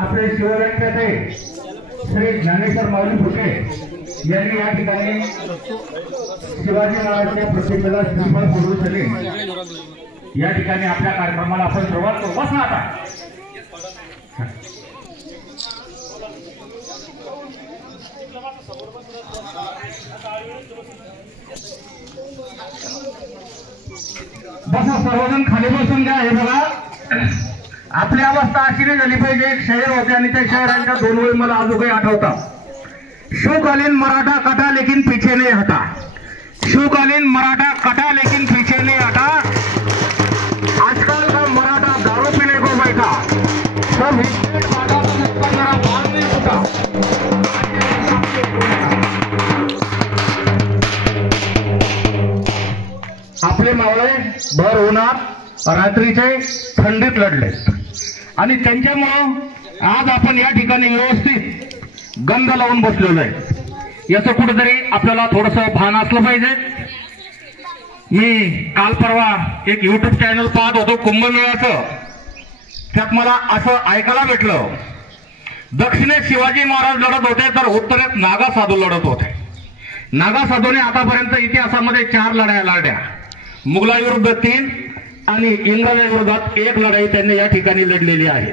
आपले शिवव्यंकटे श्री ज्ञानेश्वर माऊली फुटे यांनी या ठिकाणी शिवाजी महाराजांच्या प्रतिमेला श्रीफळ पुरवून दिले। या ठिकाणी आपल्या कार्यक्रमाला आपण सुरुवात करू। बस ना आता बसा, सर्वजण खाली बसून घ्या। हे बघा, आपली अवस्था अशी नाही झाली पाहिजे। एक शहर होते आणि त्या शहरांच्या दोन ओळी मला अजून काही आठवतात। शिवकालीन मराठा कटा लेकिन पीछे नहीं हटा, शिवकालीन मराठा कटा लेकिन पीछे नहीं हटा। आजकल का मराठा दारू पीने को बैठा, सब हिस्ट्रेट बाटा तो मेरा बाल नहीं उठा। आपले मावळे भर होणार रात्रीचे थंडीत लढले आणि त्यांच्यामुळे आज आपण या ठिकाणी व्यवस्थित गंध लावून बसलेलो आहे। याचं कुठेतरी आपल्याला थोडंसं भान असलं पाहिजे। मी काल परवा एक YouTube चॅनल पाहत होतो कुंभमेळ्याचं, त्यात मला असं ऐकायला भेटलं, दक्षिणेत शिवाजी महाराज लढत होते तर उत्तरेत नागा साधू लढत होते। नागा साधूने आतापर्यंत इतिहासामध्ये 4 लढाया लढल्या, मुघलाविरुद्ध 3 आणि इंग्रजांविरोधात 1 लढाई त्यांनी या ठिकाणी लढलेली आहे।